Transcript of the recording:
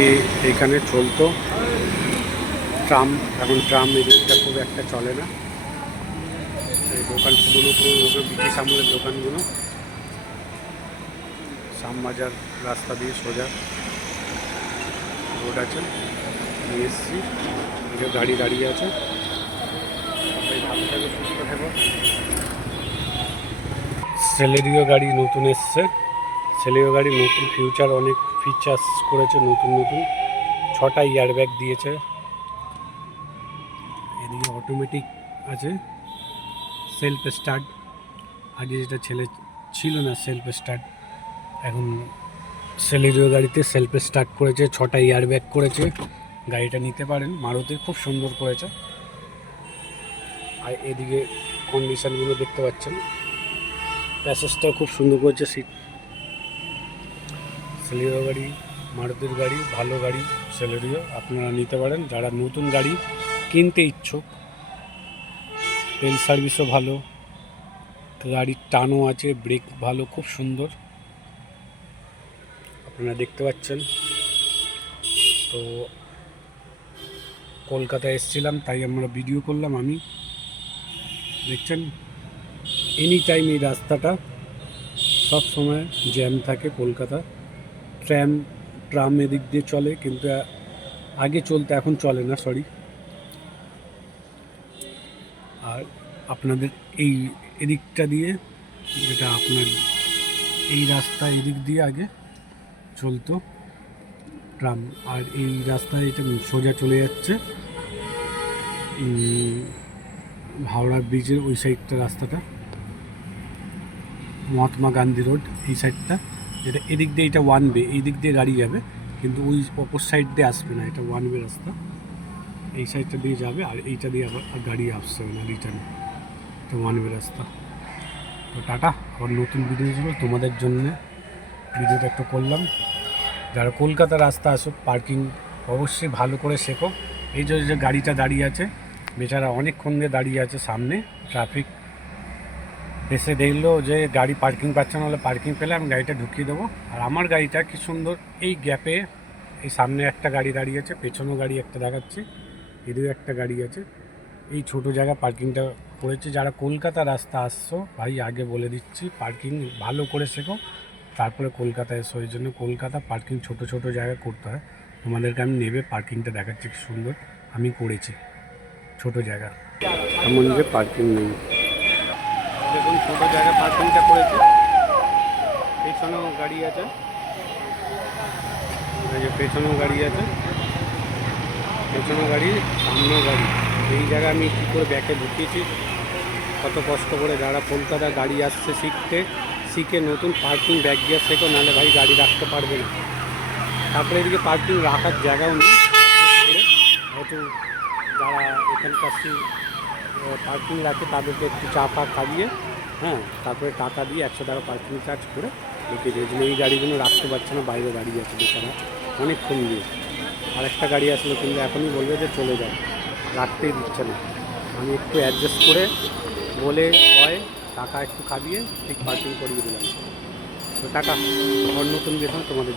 আগে এখানে চলতো ট্রাম, এখন ট্রাম এদিকটা খুব একটা চলে না। এই দোকান পুরোনো ব্রিটিশ আমলের দোকানগুলো শ্যামবাজার রাস্তা দিয়ে সোজা রোড আছে, নিয়ে এসছি। গাড়ি দাঁড়িয়ে আছে। সবাই ভালো থাকবে, সুস্থ থাকবে। সেলেরিও গাড়ি নতুন এসছে, সেলেরিও গাড়ি নতুন ফিউচার অনেক ফিচার্স করেছে, নতুন নতুন 6টা এয়ারব্যাগ দিয়েছে। এদিকে অটোমেটিক আছে, সেলফ স্টার্ট। আগে যেটা ছিল না সেলফ স্টার্ট, এখন সেলেরিও গাড়িতে সেলফ স্টার্ট করেছে, 6টা এয়ারব্যাগ করেছে। গাড়িটা নিতে পারেন, মারুতি খুব সুন্দর করেছে। আর এদিকে কন্ডিশনগুলো দেখতে পাচ্ছেন, প্যাসেজটাও খুব সুন্দর করেছে। সিট সেলেরিও গাড়ি, মারুতির গাড়ি, ভালো গাড়ি সেলেরিও, আপনারা নিতে পারেন যারা নতুন গাড়ি কিনতে ইচ্ছুক। তেল সার্ভিসও ভালো, গাড়ির টানও আছে, ব্রেক ভালো, খুব সুন্দর আপনারা দেখতে পাচ্ছেন। তো কলকাতায় এসেছিলাম, তাই আমরা ভিডিও করলাম। আমি দেখছেন এনি টাইম এই রাস্তাটা সব সময় জ্যাম থাকে। কলকাতা ট্রাম এদিক দিয়ে চলে, কিন্তু আগে চলতে, এখন চলে না, সরি। আর আপনাদের এই এদিকটা দিয়ে, যেটা আপনার এই রাস্তা, এদিক দিয়ে আগে চলতো ট্রাম, আর এই রাস্তায় এটা সোজা চলে যাচ্ছে হাওড়া ব্রিজের ওই সাইডটা, রাস্তাটা মহাত্মা গান্ধী রোড এই সাইডটা, যেটা এদিক দিয়ে, এটা ওয়ান ওয়ে, এই দিক দিয়ে গাড়ি যাবে, কিন্তু ওই অপর সাইড দিয়ে আসবে না, এটা ওয়ান ওয়ে রাস্তা। এই সাইডটা দিয়ে যাবে, আর এইটা দিয়ে আবার গাড়ি আসবে না রিটার্ন, এটা ওয়ান ওয়ে রাস্তা। তো টাটা, আবার নতুন ভিডিও ছিল তোমাদের জন্য, ভিডিওটা একটু করলাম। যারা কলকাতা রাস্তা আসুক, পার্কিং অবশ্যই ভালো করে শেখো। এই যে গাড়িটা দাঁড়িয়ে আছে, বেচারা অনেকক্ষণ দিয়ে দাঁড়িয়ে আছে সামনে, ট্রাফিক এসে দেখলো যে গাড়ি পার্কিং পাচ্ছে না, হলে পার্কিং পেলে আমি গাড়িটা ঢুকিয়ে দেবো। আর আমার গাড়িটা কি সুন্দর এই গ্যাপে, এই সামনে একটা গাড়ি দাঁড়িয়ে আছে, পেছনেও গাড়ি একটা দেখাচ্ছে, এদিকেও একটা গাড়ি আছে, এই ছোট জায়গা পার্কিংটা করেছে। যারা কলকাতা রাস্তা আসছো ভাই, আগে বলে দিচ্ছি, পার্কিং ভালো করে শেখো, তারপরে কলকাতায় এসো। ওই জন্য কলকাতা পার্কিং ছোট ছোট জায়গা করতে হয়। তোমাদেরকে আমি নেবে পার্কিংটা দেখাচ্ছি কি সুন্দর আমি করেছি, ছোট জায়গা, এমন যে পার্কিং নেই। দেখুন ছোটো জায়গা পার্কিংটা করেছে, পেছনেও গাড়ি আছে, এই যে পেছনেও গাড়ি আছে, পেছনেও গাড়ি, সামনেও গাড়ি। এই জায়গা আমি কী করে ব্যাকে ঢুকিয়েছি, কত কষ্ট করে। যারা কলকাতা গাড়ি আসছে শিখে নতুন পার্কিং ব্যাক গিয়ার শেখো, নাহলে ভাই গাড়ি রাখতে পারবে না। তারপরে এদিকে পার্কিং রাখার জায়গাও নেই, হয়তো যারা এখানকার পার্কিং রাখে তাদেরকে একটু চা পা খাইয়ে, হ্যাঁ, তারপরে টাকা দিয়ে 100 টাকা পার্কিং চার্জ করে রেখে দিয়েছিল। এই গাড়িগুলো রাখতে পারছে না, বাইরে দাঁড়িয়ে আছে বেচারা অনেকক্ষণ দিয়ে। আর একটা গাড়ি আসলো, কিন্তু এখনই বলবে যে চলে যায়, রাখতেই দিচ্ছে না। আমি একটু অ্যাডজাস্ট করে বলে টাকা একটু খাইয়ে ঠিক পার্কিং করিয়ে দিলাম। তো টাকা, আর নতুন বেতন তোমাদের।